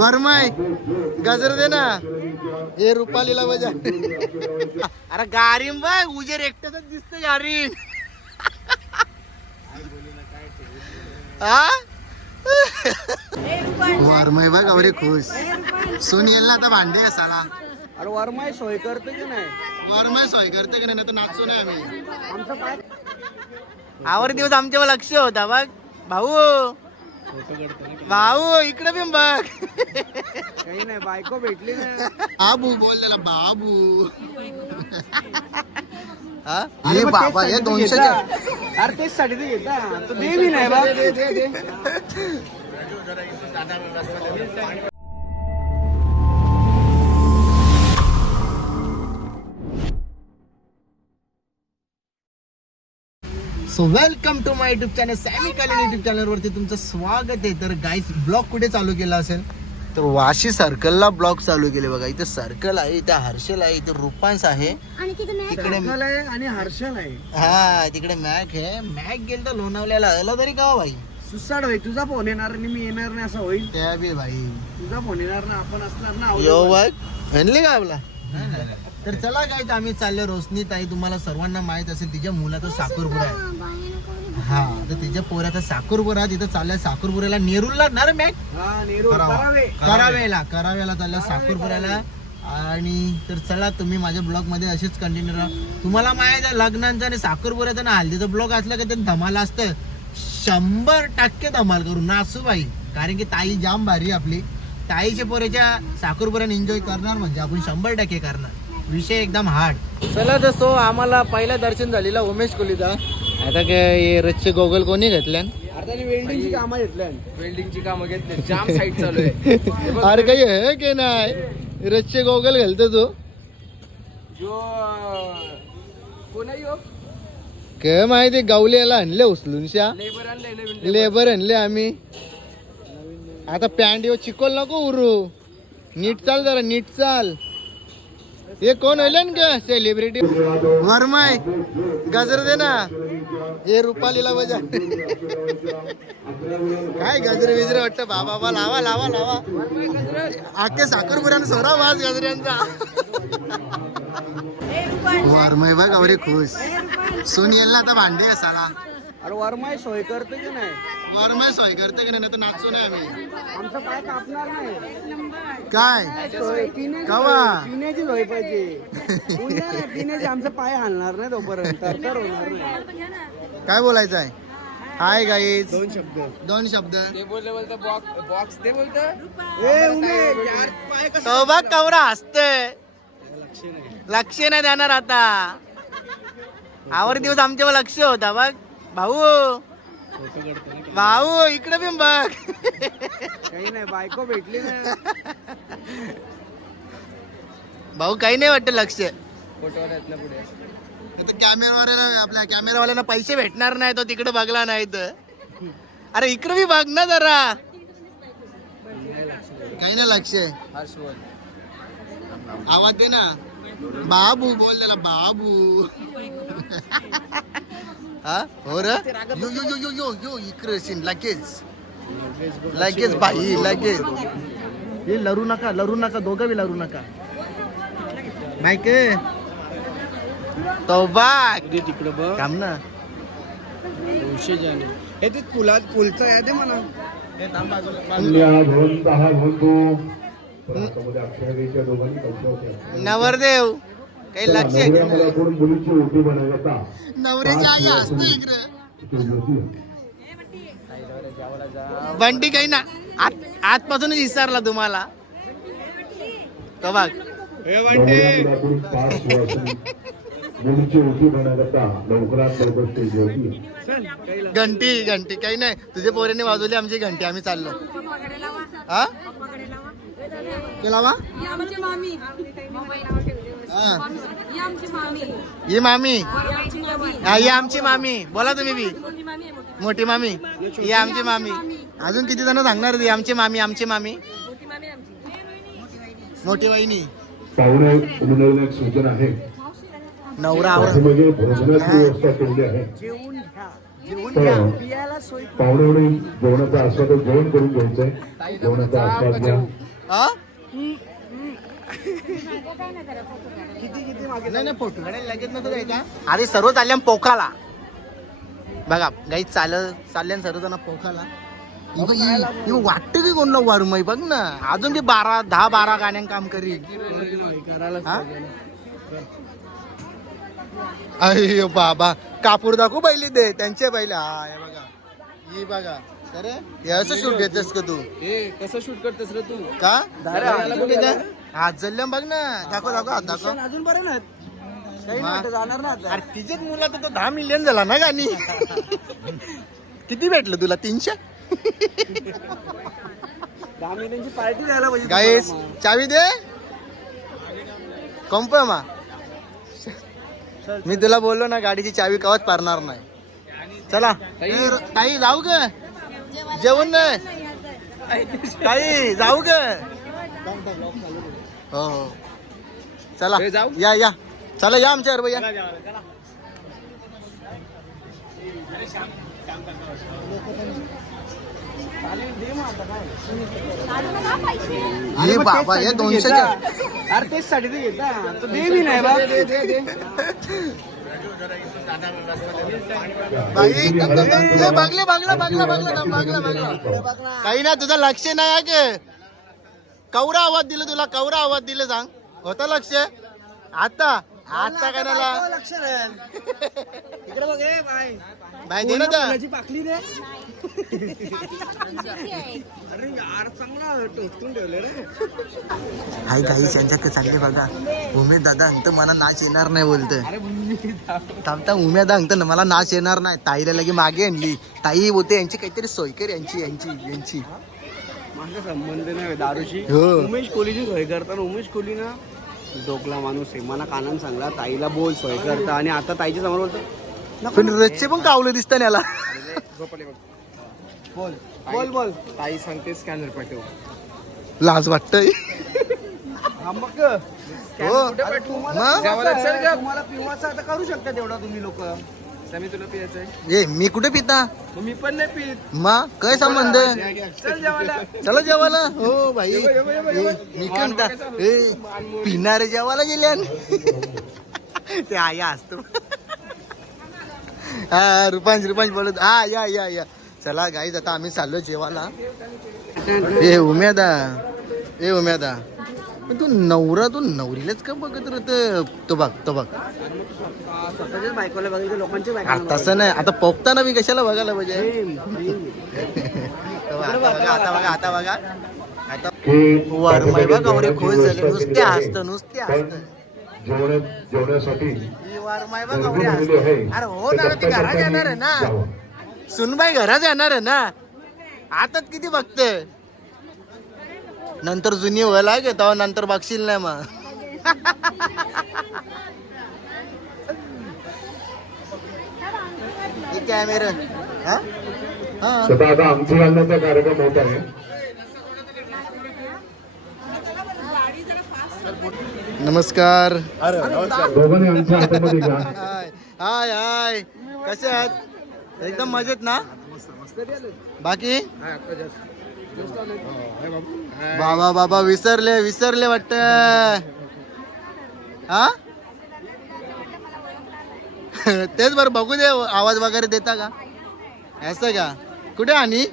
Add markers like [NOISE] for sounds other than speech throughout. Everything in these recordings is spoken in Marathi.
वरमाय गजर दे ना. हे रुपालीला बजा. अरे गारीम बघ उजेर एकट्याच दिसत गारीम हा वरमाय बघ अवरे खुश. सोनियलला आता भांडे असाला अरे वरमाय सोय करतो की नाही? वरमाय सोय करते की नाही तर नाचू नाही आम्ही. आवर दिवस आमच्यावर लक्ष होता बघ. भाऊ. भाऊ इकडे बी बघ. काही नाही बायको भेटली नाही बाबू बोल त्याला बाबू. हा? अरे हे बाबा हे दोनशे. अरे तेच साठी ते घेता तो दे बी नाही बा so welcome to my YouTube channel Sammy कालीन युट्यूब चॅनल वरती तुमचं स्वागत आहे. तर गाईस ब्लॉग कुठे चालू केला असेल? तर वाशी सर्कलला ब्लॉग चालू केले बघा. इथे सर्कल आहे इथे हर्षल आहे इथे रुपांस आहे. तिकडे आणि हर्षल आहे. हा तिकडे मॅक आहे. मॅक गेल तर लोणावल्याला आला तरी का हो भाई? सुसाड भाई तुझा फोन येणार आणि मी येणार नाही असं होईल. त्या बी भाई. तुझा फोन येणार ना आपण असणार ना यो. बघ. म्हणले का आपला? तर चला काय आम्ही चाललो रोशनी ताई. तुम्हाला सर्वांना माहीत असेल तिच्या मुलाचा साखरपुरा आहे. हा तर तिच्या पोऱ्याचा साखरपुरा तिथं चाललाय साखरपुऱ्याला नेरूरला ना रे हा करावे. करावेला करावेला चाललं साखरपुऱ्याला आणि तर चला तुम्ही माझ्या ब्लॉगमध्ये असेच कंटिन्यू राहा. तुम्हाला माहीत आहे लग्नांचा आणि साखरपुऱ्याचा ना हल्दीचा ब्लॉग असला का ते धमाल असतं. शंभर टक्के धमाल करू. नाचू बाई कारण की ताई जाम भारी आहे आपली. ताईच्या पोऱ्याच्या साखरपुऱ्याने एन्जॉय करणार म्हणजे आपण शंभर टक्के करणार. विषय एकदम हार्ड चला तर सो आम्हाला पहिलं दर्शन झालेलं उमेश कोहलीचा आता काय रच्चे गोगल कोणी घेतल्यान? वेल्डिंगची कामं घेतल्या वेल्डिंगची कामं घेतली जाम साईट चालू आहे. [LAUGHS] अरे काही आहे की नाही? रच्चे गोगल घालतो तू. जो कोण आहे यो काय माहिती गावलेला आणले उचलून शा लेबर आणलंय नवीन लेबर आणले आम्ही. आता पॅन्ट येऊ चिकोल नको उरू. नीट चाल जरा नीट चाल. हे कोण होईल का? सेलिब्रिटी वरमाय गजर दे ना। हे रुपालीला बजा काय गजर विजर वाटतं? बाबा बाबा लावा लावा लावा। आखे साखरपुऱ्यानं सोरा वाज गजऱ्यांचा. वरमय बघ अवरे खुश. सोनियलला आता भांडे असाला अरे वरमाय सोय करतो की नाही? सोय करते की नाही तर नाचू नाही आम्ही. आमचं पाय कापणार नाही. काय? सोय पिण्याची कवा? सोय- पिण्याची सोय पाहिजे. नाही, पिण्याची आमचं पाय हालणार नाही तोपर्यंत तर तर होणार नाही. काय बोलायचं आहे? हाय गाईज दोन शब्द. दोन शब्द. ते बोलते बोलतं बॉक्स बॉक्स ते बोलतं. ए उमेश यार पाय कसं तो बघ कवरा हसतोय. लक्ष नाही. देणार आता. आवर दिवस आमच्यावर लक्ष होता बघ. भाऊ. भाऊ इकडे बी बघ. काही नाही बायको भेटली नाही भाऊ काही नाही वाटत लक्ष. फोटोवर आहेत ना पुढे. कॅमेरावाल्याला आपल्या कॅमेरावाल्याला पैसे भेटणार नाही तो तिकडे बघला नाही तर. अरे इकडे बी बघ ना जरा. काही नाही लक्ष. आवाज दे ना. बाबू बोल त्याला बाबू. हा? हो र? यो यो यो यो यो यो इकडे असेल लगेच. लगेच हे लरू नका लरू नका दोघं बी लरू नका. माहिक तो बाग तिकडे बघ. काम ना. दोनशे जण हे ते कुलात कुलचं आहे ते म्हणा नवरदेव. काही लक्ष नवऱ्याची आई असते इकडे. ती होती. बंटी काही ना. आत आतपासूनच विसरला तुम्हाला. तो बघ. घंटी घंटी. काही नाही. तुझे पोरेने वाजवली आमची घंटी. आम्ही चाललो. हा? केला वा ही आमची मामी. हा. आमची मामी? ही मामी ही आमची मामी. हा ही आमची मामी. बोला तुम्ही बी. मोठी मामी आहे मोठी मोठी मामी. ही आमची मामी. अजून किती जण सांगणार ती आमची मामी आमची मामी? मोठी मामी आमची. मोठी वहिनी. पाहुणे मुलांना एक सूचना आहे. नवरा आवड पाठीमागे भोजनाची व्यवस्था केलेली आहे. जेवून घ्या. जेवण तर घ्या. पियाला सोय पाहुणे जेवणाचा आस्वाद जेवण करून घ्यायचंय. जेवणाचा आस्वाद घ्या. हा? नाही नाही फोटो काढायला लगेच नव्हतं द्यायचा. आधी सर्व चालल्या पोखाला. बघा गाई चाल चालल्या सर्वजण पोखाला. हि बघ, हि- हि वाटतं की कोणला वारुमाई बघ ना. अजून बी बारा दहा बारा गाण्यां काम हा? ना. अयो बाबा कापूर दाखवू पहिले दे त्यांचे पहिले. हा हे बघा. ही बघा. अरे हे असं शूट घेतेस का तू? ए कसं शूट करतेस रे तू? का? दारा, कुठे का? हात जल्ल्याम बघ ना. दाखव दाखव हात दाखव. अजून बरं ना काही मा- नाही आता जाणार ना आता अरे तिच्याच मुलाचं तर दहा मिलियन झाला ना गाणी. किती भेटलं तुला? तीनशे? दहा मिनिटांची पार्टी द्यायला पाहिजे गाईस तुम्हाला. चावी दे. कंप मा मी तुला बोललो ना गाडीची चावी कवाच पारणार नाही. चला. ए, ताई जाऊ ग. जेवण नाही. ताई जाऊ ग. हो हो. चला जाऊ? या या. चला या आमच्या भैया. हे बाबा हे दोनशे. अरे तेच साठी ते घेता तो दे बी नाही बा. दे दे दे. बाई बघले बघला बघला बघला ना, बघला बघला काही ना तुझं लक्ष नाही आहे के? कवरा आवाज दिलं तुला कवरा आवाज दिलं सांग. होतं लक्ष? आता? आता काय नाला लक्ष इकडे बघ बाय. दे ना त्या. फुलाची पाकली दे अरे यार चांगला टोचून ठेवले रे. हाय काही त्यांच्या चालले बघा. उमेद दादा अंत मला नाच येणार नाही बोलतोय. मी थांबता उमेद अंत ना मला नाच येणार नाही. ताईला लगे मागे आणली. ताई होते यांची काहीतरी सोय कर यांची यांची यांची. माझा संबंध नाही दारूशी. हो. उमेश कोहलीची सोय करताना उमेश कोहली ना डोकला माणूस आहे. मला कानान सांगला ताईला बोल सोय करता. आणि आता ताईच्या समोर बोलतो. नको. पण रच्चे पण कावलं दिसतं याला. बोल बोल बोल. ताई सांगते स्कॅनर पाठव. लाज वाटतंय. हा मग. हो. अरे तुम्हाला मग? पिवायचं आहे, तुम्हाला पिवायचं आता करू शकता तेवढा तुम्ही लोक. मी तुला पियाचं आहे. ए मी कुठे पिता? मग मी पण नाही पित. मा काय संबंध चल जेवायला. चला जेवायला. हो भाई. ए, मी काय म्हणता? ए, पिणारे जेवायला गेल्यान ते आया असतो. हा रुपांश रुपांश बोलत हा या या या. चला गाईज आता आम्ही चाललो जेवायला. ए उम्यादा. ए उम्यादा. पण तू नवरा तू नवरीलाच का बघत राहत? तो बघ तो बघ. स्वतःच्याच बायकोला बघायचं लोकांच्या आ, बायकोला तसं नाही. आता पोगताना मी कशाला बघायला पाहिजे. आता बघा आता बघा आता बघा. आता बघा खुश झाले. नुसते हसत नुसते हसत. ही बघा अरे हो ना ती घरात येणार आहे ना. सुनबाई घरात येणार आहे ना. आताच किती बघते नंतर जुनी व्हायला गे तेव्हा नंतर बघशील नाही मग. कॅमेरा हा? हा. स्वतः आता आमची घालण्याचा कार्यक्रम होत आहे. नमस्कार. दोघांनी आमच्या हातामध्ये घ्या. हाय हाय हाय. कसे आहात? एकदम मजेत ना? बाकी? बाबा बाबा विसरले विसरले वाटत. हा? [LAUGHS] तेच बरं बघू दे आवाज वगैरे देता का? असं का? कुठे आणि?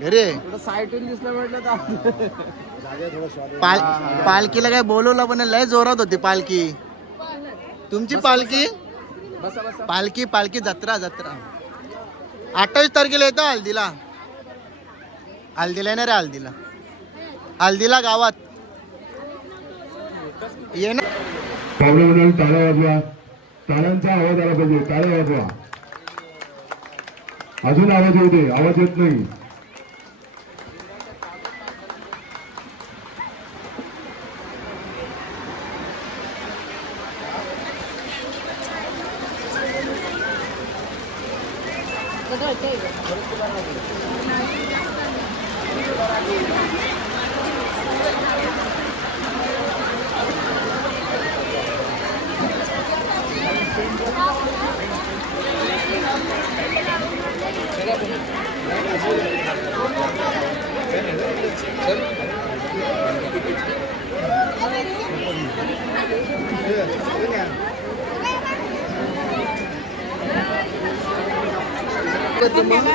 घरी साईटून दिसलं म्हटलं पाल पालखीला काय बोलवलं पण लय जोरात होती पालखी. तुमची पालखी? पालखी पालखी जत्रा जत्रा. अठ्ठावीस तारखेला येतो हल्दीला. हल्दीला येणार आहे हल्दीला हल्दीला गावात. येणार. पाहुणे म्हणून टाळ्या वाजवा. टाळ्यांचा आवाज आला पाहिजे. टाळ्या वाजवा. अजून आवाज येऊ दे. आवाज येत नाही.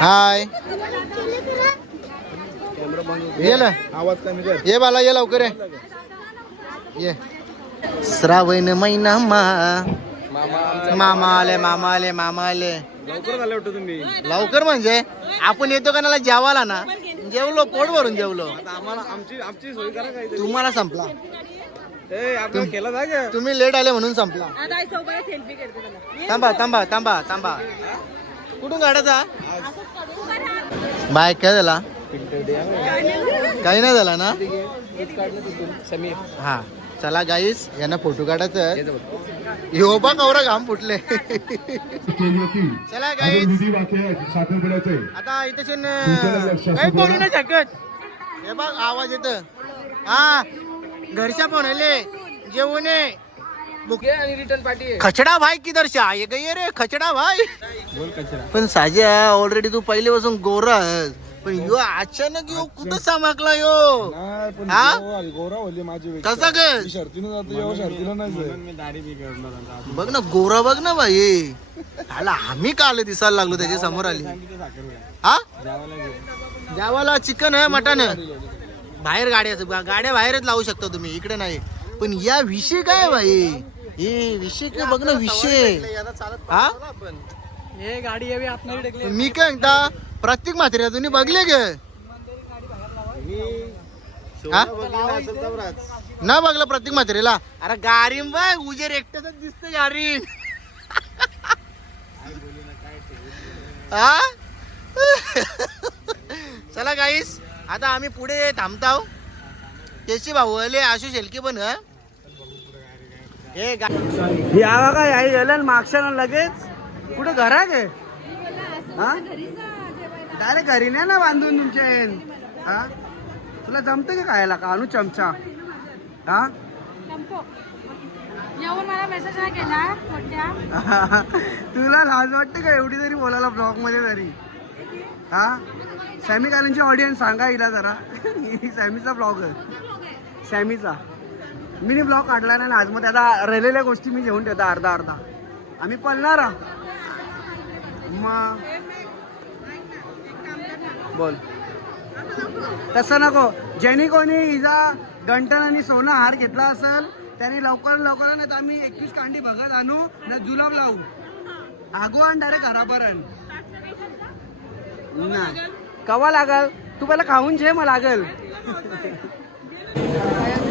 हाय. ये ना आवाज कमी कर ये बाला ये लवकर ये. श्रावण महिना मामा आले मामा आले मामा आले. लवकर झालं वाटतं तुम्ही? लवकर म्हणजे? आपण येतो का नाला जेवायला ना? जेवलो पोट भरून जेवलो. आता आम्हाला आमची आमची सोय करा काय तुम्हाला संपला. ए आपल्याला केला जा का तुम्ही लेट आले म्हणून संपला. थांबा थांबा थांबा थांबा. कुठून गाडाचा बाय काय झाला? काही नाही झाला ना? समीर. हा. चला गाईस यांना फोटो काढायचं हो बा कवरा घाम फुटले. चला गाईस आहे आता इथे काही बोलू नाही शकत हे बघ आवाज येत हा घरच्या फोन आले जेवण ये. आणि रिटर्न पार्टी खचडा भाई किधर से आए गए रे खचडा भाई. बोल कचरा पण साजा ऑलरेडी तू पहिले पासून गोरा पण यो अचानक यो कुठं सामाकला यो हा? गोरा होली माझी कसा ग? शर्तीनं जातो एवढं शर्तीला नाही मी दाढी बिघडणार बघ ना गोरा बघ ना भाई आला आम्ही का आले दिसायला लागलो त्याच्यासमोर आली? हा? जेवायला चिकन आहे मटन आहे. बाहेर गाड्या. गाड्या बाहेरच लावू शकता तुम्ही इकडे नाही. पण या विषय काय भाई हे विषय काय बघ ना विषय. हा? हे गाडी यावी आपल्याकडे मी काय म्हणता प्रत्येक म्हाताऱ्या तुम्ही बघले गे. हा? ना बघला प्रत्येक म्हातारीला? अरे गारीम बघ उजेर एकट्याच दिसत गारीम हा चला गाईस आता आम्ही पुढे थांबताव. केशी भाऊ आले आशु शेलके पण हं? हे गा- या बघा आई गेलं मागच्या लगेच. कुठे घरा गे? हा? डायरेक्ट घरी नाही ना बांधून तुमच्या. हा? तुला जमतं का खायला? का आणू चमचा? हा? [LAUGHS] तुला लाज वाटते का एवढी तरी बोलायला ब्लॉगमध्ये तरी? हा? सॅमी कालांची ऑडियन्स सांगा हिला जरा. [LAUGHS] सॅमीचा ब्लॉग आहे. सॅमीचा. मी ब्लॉग काढला नाही ना आज. मध्ये आता राहिलेल्या गोष्टी मी घेऊन ठेवतो अर्धा अर्धा. आम्ही पळणार. मग बोल. तसं नको. ज्यांनी कोणी हिजा गंटन आणि सोनं हार घेतला असेल त्याने लवकर लवकर नाही तर आम्ही एकवीस कांडी बघत आणू ना जुलाब लावू. आगो आणि डायरेक्ट घरापर्यंत. नाही कवा लागल? तू पहिला खाऊन जे मग लागल.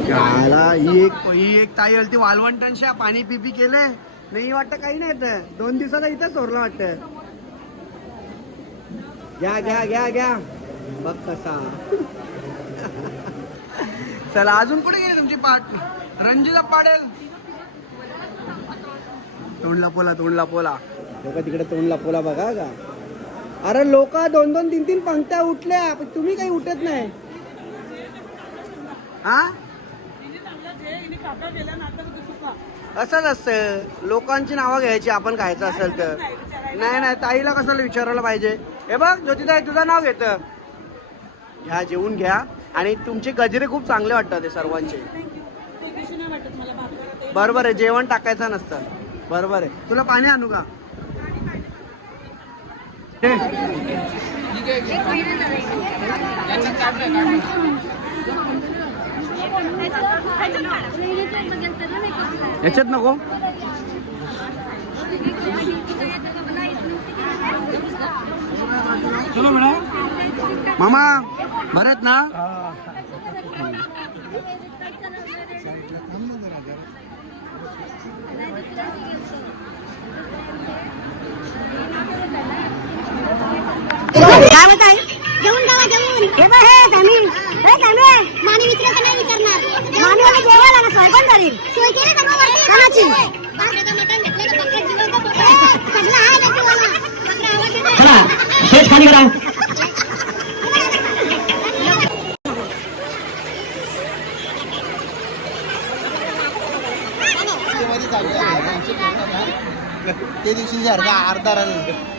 गाला ही एक ही एक ताई आली ती वालवंटांशा पाणी पिपी केले. नाही वाटतं काही नाही दोन दिवसाचा इथं सोडलं वाटतं. घ्या घ्या घ्या घ्या. बघ कसा. चला अजून कुठे गेली तुमची पाठ रंजिता पाडेल. तोंडला पोला तोंडला पोला. लोक तिकडे तोंडला पोला बघा का. अरे लोक दोन दोन तीन तीन पंक्त्या उठल्या पण तुम्ही काही उठत नाही. हा? असंच असतं. लोकांची नावं घ्यायची आपण खायचं असेल तर. नाही नाही ताईला कशाला विचारायला पाहिजे? हे बघ ज्योतिताई तुझं नाव घेतं. घ्या जेवून घ्या. आणि तुमचे गजरे खूप चांगले वाटतात ते सर्वांचे. बरोबर आहे जेवण टाकायचं नसतं. बरोबर आहे. तुला पाणी आणू का? याच्यात नको? मामा भरत ना? काय होत आहे. जेवून जावा जेवून. हे बघ हे सॅमी. हे सॅमी. मानी विचार का नाही विचारणार. मानी वाला जेवायला ना करील सोय केली सर्व वरती आवाज येतोय. ते दिवशी सारखा अर्धा रन.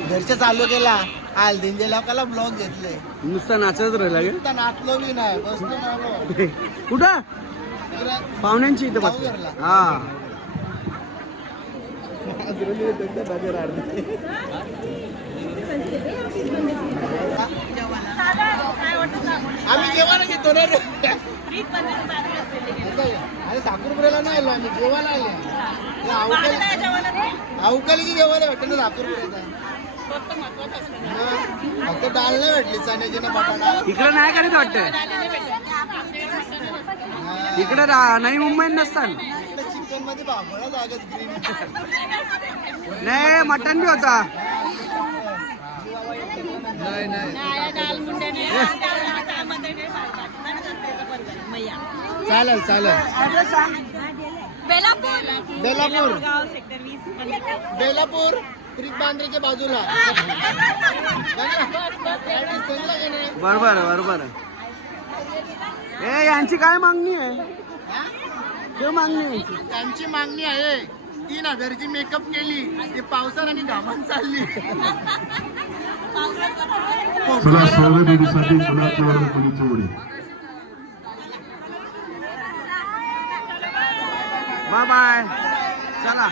घरच्या चालू केला. हल्दींच्या लोकांना ब्लॉग घेतले. नुसतं नाचत राहिला गे आता नाचलो मी नाही बसलो नव्हतो. [LAUGHS] कुठं? तिकडं पाहुण्यांची इथं बस गावघरला. हा. आम्ही जेवायला घेतो ना रे. अरे साखरपुऱ्याला नाही आलो आम्ही जेवायला आलो. अवकालीची जेवायला भेटतं ना साखरपुऱ्याचा हा. फक्त डाळ नाही भेटली चण्याची ना बटाटा. इकडे नाही करीत वाटतं. इकडे रा- नाही मुंबईत नसतात चिकनमध्ये जागत ग्रीन [LAUGHS] नाही मटन बी होता. नाही नाही. चालेल चालेल. बेलापूर. बेलापूर. बेलापूर प्रीत बांद्रेच्या बाजूला. बरोबर बरोबर ए यांची काय मागणी आहे? काय मागणी आहे यांची? त्यांची मागणी आहे तीन हजारची मेकअप केली ते पावसात आणि घामान चालली. चला सर्व देवीसाठी गुलाबची वर मुलीची उडी बाय बाय. चला.